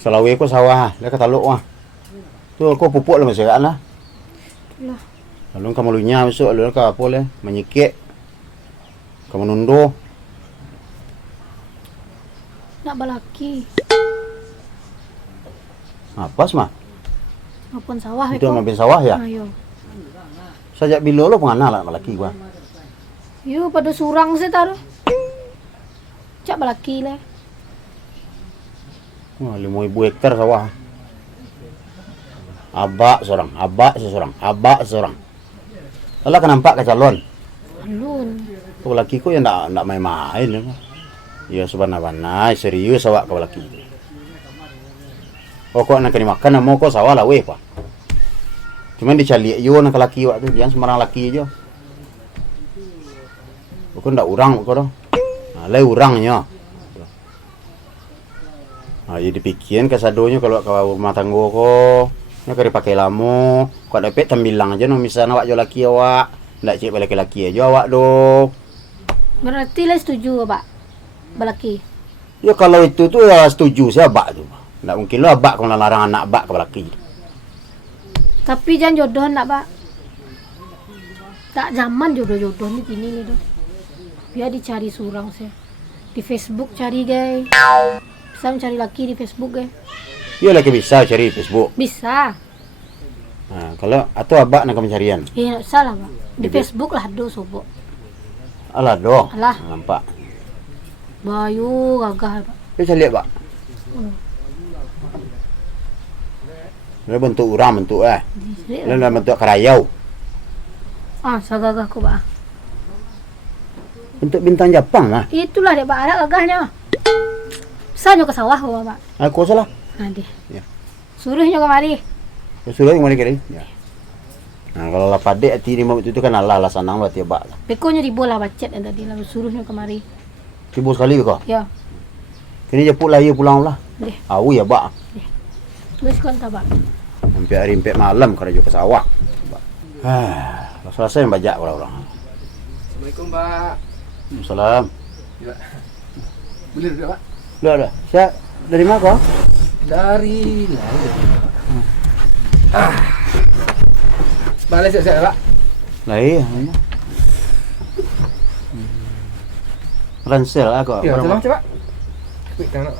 Selawe ko sawah, dia kata lu wah. Tu aku pupuk lah masyarakat lah. Lah, Lalu kamu lunya besok lalu ka apa le? Menyikik. Kamu nundo. nak balaki. Apa mah? Ngapun sawah Itu mampir sawah ya. Ayo. Sajak bilo lo pengana lah laki gua. Yo pada surang sih taruh. Cak balaki lah. Wah, 5.000 hektar sawah. Abak seorang. Kalau kan nampak ke calon. Alun. Kau laki ko yang ndak main-main. Ya sebenarnya serius awak kau laki. Oh kok nak dimakan mau kau sawah lah weh pak. Cuman dicari yo nak laki awak tu, jangan sembarang laki aja. Kau ndak urang kau dah. Nah, lai urangnya. Nah, jadi pikiran kesadonya kalau rumah tangga ko, nya kari pakai lamo, kau dapat tambilang aja no misalnya awak jo laki awak, ndak cek balik laki aja awak do. Berarti lah setuju Pak. Balaki. Ya kalau itu tuh ya setuju saya abak tu. Ndak mungkin lo abak kalau larang anak abak ke laki. Tapi jangan jodoh nak Pak. Tak zaman jodoh-jodoh ni gini nih doh. Biar dicari surang sih. Di Facebook cari guys. Bisa mencari laki di Facebook guys. Ya laki bisa cari Facebook. Bisa. Nah, kalau atau abak nak pencarian. Iya, salah Pak. Di Di- Facebook lah do sobo. Alah doh. Alah. Nampak. Bayu gagah Pak. Ya saya lihat pak. Dia bentuk urang bentuk Jadi, Lalu dalam bentuk kerayau. sagagah ko Pak. Bentuk bintang Jepang lah. Itulah dek Pak, ada gagahnya. Sanyo ke sawah ko Pak. Aku salah. Nanti. Ya. Suruhnya kemari. Sudah yang mana kiri? Ya. Nah kalau lah padek hati ni itu kan Allah lah sanang lah tiap bak. Pekonya di bola bacet yang tadi lalu suruhnya kemari. Tiba sekali kau. Ya, Kini jeput lah ya pulang lah. deh. Awu ya bak. Terus konta Pak. Sampai hari sampai malam kerja ke sawah. Selesai bajak orang-orang. Assalamualaikum Pak. Salam. Ya. Boleh duduk Pak? Dah. Saya dari mana kau? Dari lain. Balik siap-siap Pak. Lah iya. Ransel aku. Ya, salam cepat. Quick kan Pak.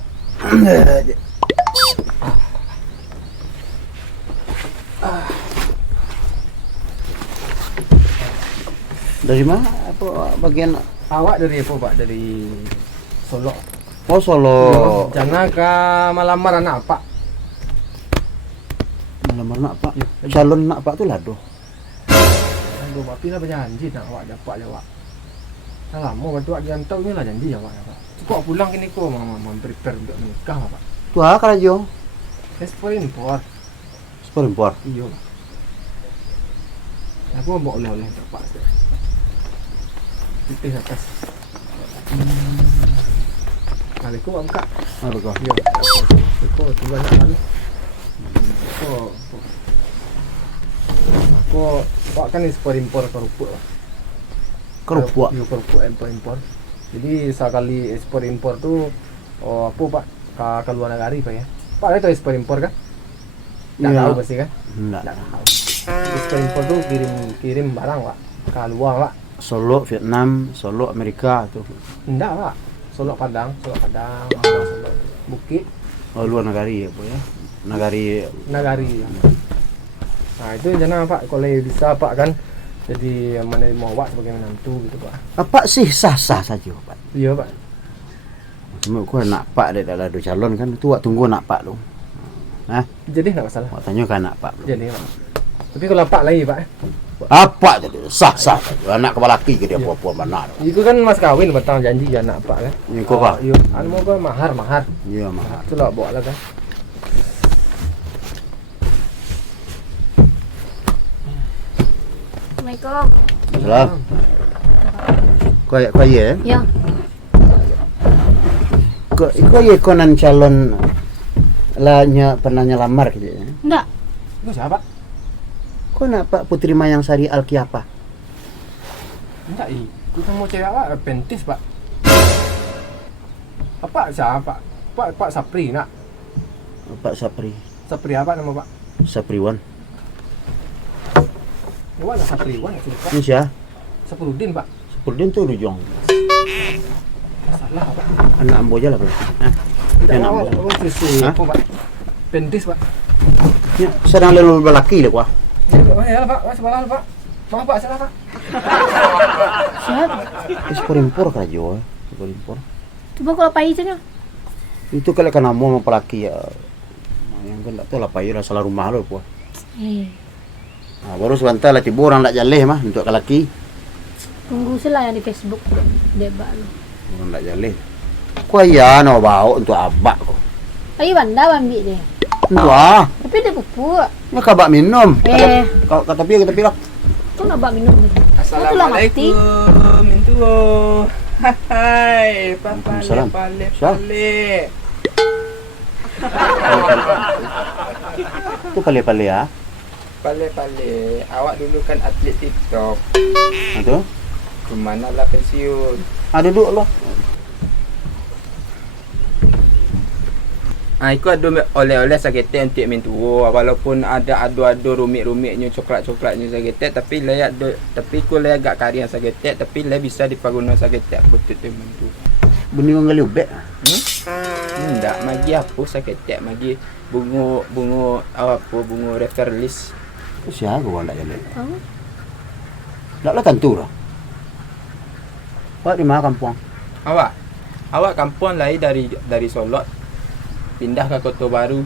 Dari mana? Apa bagian? Awak dari apa Pak? Dari Solo. Oh Solo. Jangan ke melamar anak Pak. Melamar nak pak. Calon nak pak tu lah doh. Aduh, Pak Pina berjanji nak awak dapat jawab. Dah lama waktu awak jantau ni lah janji awak Pak. Kok pulang kini kok mau prepare untuk menikah Pak. Tu ah kerja. Ekspor impor. Spor impor. Iya. Aku mau bawa oleh untuk Pak. Tipis atas. Kaliku angkat. Apa kau? Iya. Aku tunggu anak kali. Aku Pak kan ekspor impor kerupuk. Pak. Kerupuk. Iya kerupuk impor. Jadi sekali ekspor impor tuh apa Pak? Ke luar negara Pak ya. Pak itu ekspor impor kan? Nggak Iya. tahu pasti kan? Enggak. Nggak tahu. Ekspor impor tuh kirim barang Pak. Ke luar Pak. Solo Vietnam, Solo Amerika tu. Enggak Pak. Solo Padang, Solo Bukit, Oh luar negari apa ya? Nagari. Nah itu jangan Pak, kalau bisa Pak kan jadi menerima awak sebagai menantu gitu Pak. Apa sih sah-sah saja pak? Iya Pak. Cuma aku nak pak dia dah ada calon kan tu wak tunggu nak pak tu. Hah? Jadi nggak masalah. Wak tanya kan nak pak. Jadi Pak. Tapi kalau Pak lagi Pak. Apa jadi sah-sah saja. Anak kepala laki ke dia puan mana? Itu kan mas kawin batang janji ya anak Pak kan. Ini kau pak? Iya. Anu mau mahar. Iya mahal. Itu lah bawa lah kan. Assalamualaikum. Salam. Kau ye? Ya, Kau ye konan calon lah pernah nyelamar gitu ya? enggak. Itu siapa? Kau nak Pak Putri Mayang Sari Alkiapa? Tak kita mau cewek awak pentis pak. Apa siapa? Pak Sapri nak. Pak Sapri. Sapri apa nama pak? Sapriwan. Awak nak Sapriwan nak pak? Ini siapa? Saprudin pak. Saprudin tu Rujong. Salah pak. Anak Ambo je lah berarti. Tidak Anak awak Ambo. apa pak? Pentis pak. Ya, sedang lalu berlaki lah kuah. Ya pak, sebelah pak. Maaf pak, salah pak. Siapa? Ekspor impor kerajo. Ekspor impor. Coba kalau pai je Itu kalau kan amo mau pelaki ya. Yang kan tak tahu lah payu lah salah rumah lo kuah. Nah, baru sebentar lah tiba orang tak jaleh mah untuk lelaki. Tunggu sila yang di Facebook. Debak lo. Orang tak jaleh. Kau ya nak bawa untuk abak kau. Ayo banda ambil dia. Untuk ah. Tapi dia pupuk. Nak kabak minum. Kau Kau tapi lah. tu nak bak minum dia. Assalamualaikum. Mintuo. Hai, papa Waalaikumsalam. pale Siap. pale. Tu pale-pale ya. Pale pale. Awak dulu kan atlet TikTok. Itu. Kemana lah pensiun? Duduk lah. Aku ada oleh-oleh sakete untuk mintuo. Walaupun ada adu-adu rumit-rumitnya coklat-coklatnya sakete, tapi layak tapi ku layak gak karya sakete, tapi layak bisa dipaguno sakete aku tu mintu. Benih orang ubek. Ndak magi apa sakete magi bungo apa bungo refer list. Siapa kau tak jaleh? Tahu? Tak lah tentu lah. Pak di mana kampung? Awak kampung lain dari Solok pindah ke Kota Baru.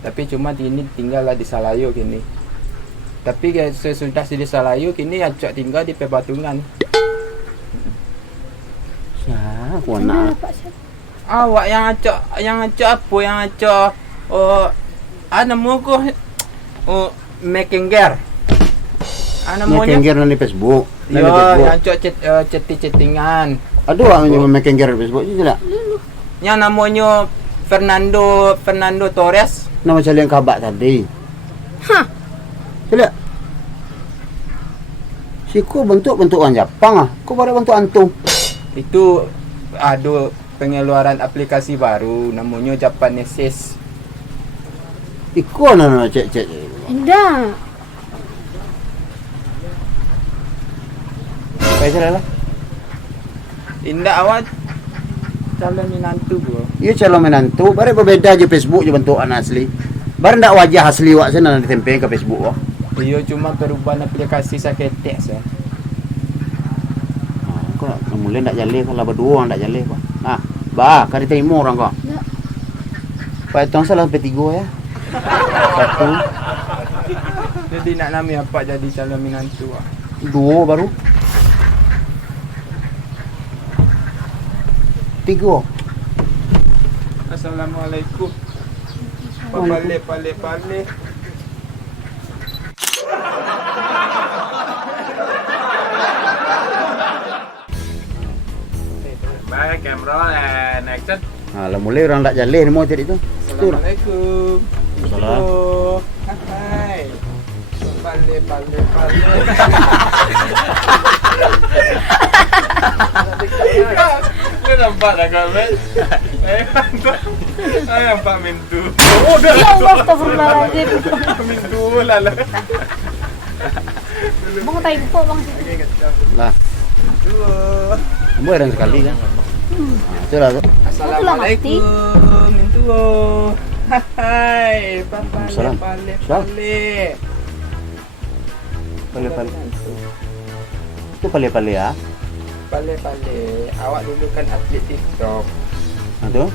Tapi cuma kini tinggal lah di Salayo kini. Tapi sesudah di Salayo kini acak tinggal di Pebatungan. Siapa kau Mana nak? Pak Syed? Awak yang acak apa yang acak? Oh, nama ko Mekenger. Nak Namanya kengger di Facebook. yo yang acak chattingan. Ada orang yang main kengger di Facebook je tak? Yang namanya Fernando Torres. Nama cari yang kabak tadi. Hah? Cari. Si kau bentuk-bentuk orang Jepang ah. Kau pada bentuk antum. Itu ada pengeluaran aplikasi baru namanya Japanesis. Ikut nak cek. Tidak. Baik salah lah. Indah awak calon minantu bro. Ia calon menantu. Baru berbeza je Facebook je bentukan asli. Baru ndak wajah asli wak sana ditempel ke Facebook wak. Iya cuma perubahan aplikasi saketek saya. Kau nak mula ndak jaleh kalau berdua orang ndak jaleh kau. Bah, kali terima orang kau. Tak. Pak Tong salah sampai 3 ya. Satu, Jadi nak nama apa jadi calon minantu ah. 2 baru. 3. Assalamualaikum. Pale. Baik, kamera and action. Lah mulai orang tak jaleh ni mau tadi tu. Betul. Assalamualaikum. Salam. Oh, hai. Pale. Kau nampak tak kau, Mel? Saya nampak mintu. Oh, dah. Ya Allah, astagfirullahaladzim. Mintu lah. Bang tahu pupuk bang. Lah, Mintu. kamu ada sekali kan. Itulah tu. Assalamualaikum. Mintu. Hai, Salam. pale. Pale-pale. Itu pale-pale ya. Pale. Awak dulu kan atlet TikTok. Tu.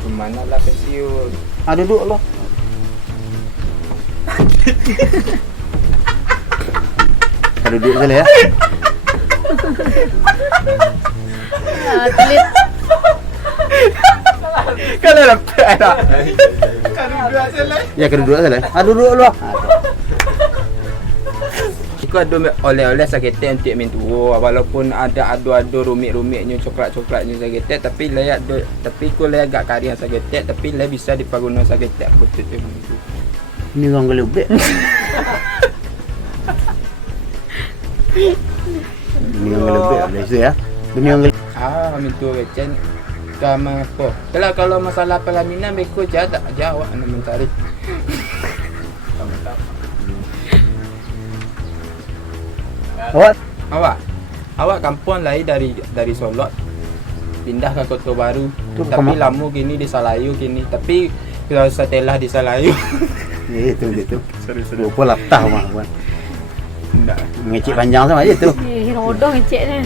Kemana lah pensiun? Duduk lah. Duduk saja ya. Atlet. Kalau dapat tak? Kalau dua salah. Ya kedua saja. Duduk lah. Aku ada oleh-oleh sakete untuk mintuo. Walaupun ada adu-adu rumit-rumitnya coklat-coklatnya sakete, tapi layak tapi ku layak gak karya sakete, tapi layak bisa dipaguno sakete aku tu mintu. Ini orang gelubek. Dunia ngelebek ada itu ya. Dunia ngelebek. Mintu recen kama ko. Kalau masalah pelaminan beko tak jawab nak mencari. Awak kampung lahir dari Solok pindah ke Kota Baru. Tu Tapi lama kini di Salayu kini. Tapi kalau setelah di Salayu Itu. Lupa latah mah. enggak. Ngecik panjang sama aja tuh. Hirodong ngecek ni.